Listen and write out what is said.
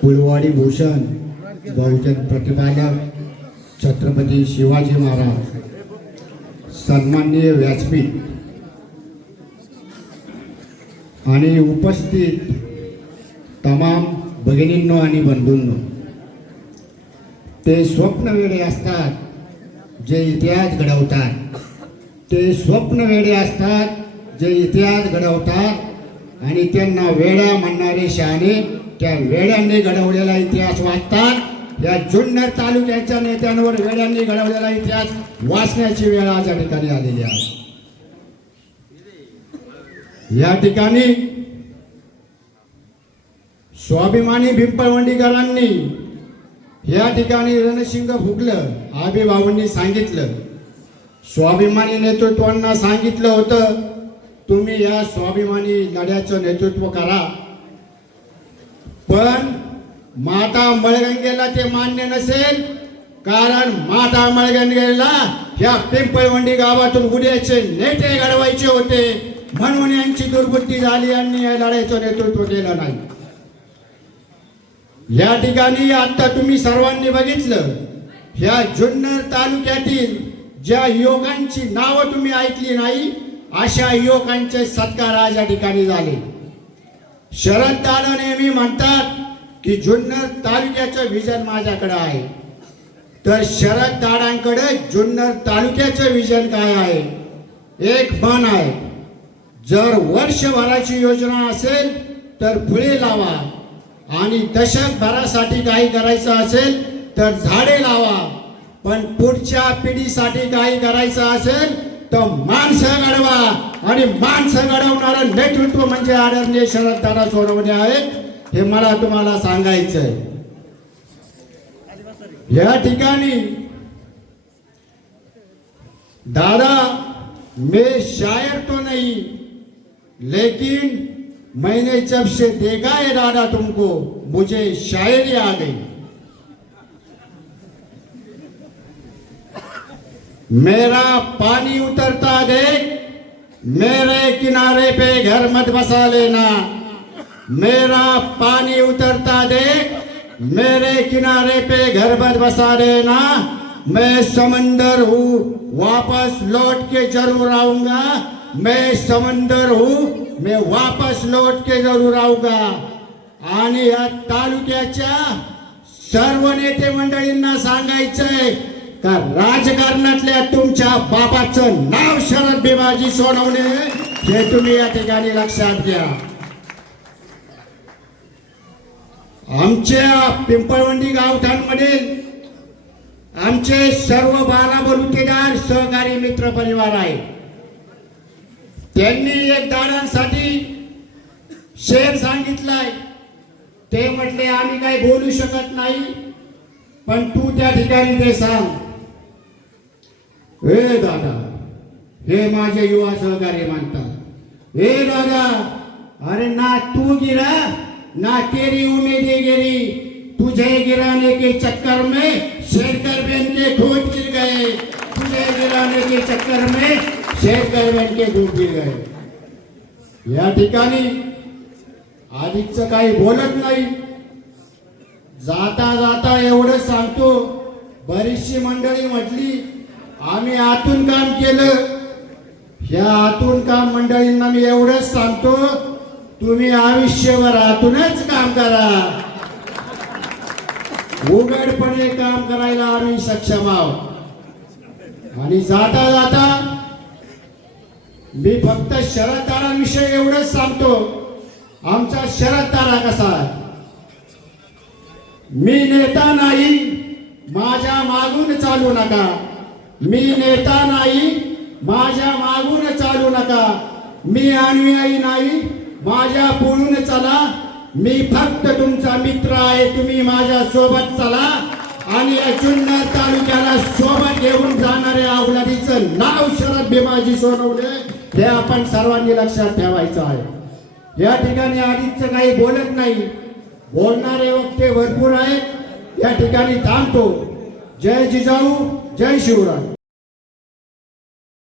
फुलवाडी भूषण बहुजन प्रतिपालक छत्रपती शिवाजी महाराज सन्माननीय व्यासपीठ आणि उपस्थित तमाम भगिनींनो आणि बंधूंनो ते स्वप्न वेडे असतात जे इतिहास घडवतात. ते स्वप्न वेडे असतात जे इतिहास घडवतात आणि त्यांना वेड्या म्हणणारे शहाणे त्या वेड्यांनी घडवलेला इतिहास वाचतात. या जुन्नर तालुक्याच्या नेत्यांवर वेड्यांनी घडवलेला इतिहास वाचण्याची वेळ आज या ठिकाणी आलेली आहे. या ठिकाणी स्वाभिमानी पिंपळवंडीकरांनी या ठिकाणी रणशिंग फुकलं आबी सांगितलं. स्वाभिमानी नेतृत्वांना सांगितलं होतं तुम्ही या स्वाभिमानी लढ्याचं नेतृत्व करा. पण माता मळगंगेला ते मान्य नसेल कारण माता मळगंगेला या पिंपळवंडी गावातून उद्याचे नेते घडवायचे होते म्हणून यांची दुर्बुद्धी झाली आणि या लढ्याचं नेतृत्व केलं नाही. या ठिकाणी आता तुम्ही सर्वांनी बघितलं ह्या जुन्नर तालुक्यातील ज्या युवकांची नावं तुम्ही ऐकली नाही अशा युवकांचे सत्कार आज या ठिकाणी झाले. शरद दादा नेहमी म्हणतात की जुन्नर तालुक्याचं विजन माझ्याकडे आहे. तर शरद दादांकडे जुन्नर तालुक्याचं विजन काय आहे? एक मन आहे जर वर्षभराची योजना असेल तर फुले लावा आणि दशकभरासाठी काही करायचं असेल तर झाडे लावा. पण पुढच्या पिढीसाठी काही करायचं असेल तर माणसं घडवा. आणि माणसं घडवणारं नेतृत्व म्हणजे आदरणीय शरद सोडवणे आहेत हे मला तुम्हाला सांगायचं आहे या ठिकाणी दादा मैं शायर तो नहीं लेकिन मैंने जब से देखा है दादा तुमको मुझे शायरी आ गई. मेरा पानी उतरता देख मेरे किनारे पे घर मत बसा लेना। मेरा पानी उतरता देख मेरे किनारे पे घर मत बसा लेना। मैं समंदर हूँ वापस लौट के जरूर आऊंगा। मैं समंदर हूँ मैं वापस लौट के जरूर आऊंगा। आणि या तालुक्याच्या सर्व नेते मंडळींना सांगायचंय का राजकारणातल्या तुमच्या बाबाचं नाव शरद बिमाजी सोडवणे हे तुम्ही या ठिकाणी लक्षात घ्या. आमच्या पिंपळवंडी गावठाणमधील आमचे सर्व बारा बलुतेदार सहकारी मित्र परिवार आहे त्यांनी एक दाडांसाठी शेर सांगितलाय ते म्हटले आम्ही काही बोलू शकत नाही पण तू त्या ठिकाणी ते सांग. हे दादा हे माझे युवा सहकारी मानतात. हे दादा अरे ना तू गिरा ना तेरी उमेदी गिरी तुझे गिराने के चक्कर में शेरकर बहन के खूट गिर गए. तुझे गिराने के चक्कर में शेरकर बहन के खूट गिर गए. या ठिकाणी आधीच काही बोलत नाही. जाता जाता एवढं सांगतो बरीचशी मंडळी म्हटली आम्ही आतून काम केलं. ह्या आतून काम मंडळींना मी एवढंच सांगतो तुम्ही आयुष्यभर आतूनच काम करा. उघडपणे काम करायला आम्ही सक्षम आहोत. आणि जाता जाता मी फक्त शरद ताराविषयी एवढंच सांगतो आमचा शरद तारा कसा मी नेता नाही माझ्या मागून चालू नका. मी नेता नाही माझ्या मागून चालू नका. मी अनुयायी नाही माझ्या पुढून चला. मी फक्त तुमचा मित्र आहे तुम्ही माझ्या सोबत चला. आणि या जुन्नर तालुक्याला सोबत घेऊन जाणाऱ्या अवलादीचं नाव शरद भीमाजी सोनवणे हे आपण सर्वांनी लक्षात ठेवायचं आहे. या ठिकाणी आधीच काही बोलत नाही. बोलणारे वक्ते भरपूर आहेत. या ठिकाणी थांबतो. जय जिजाऊ जय शिवराय.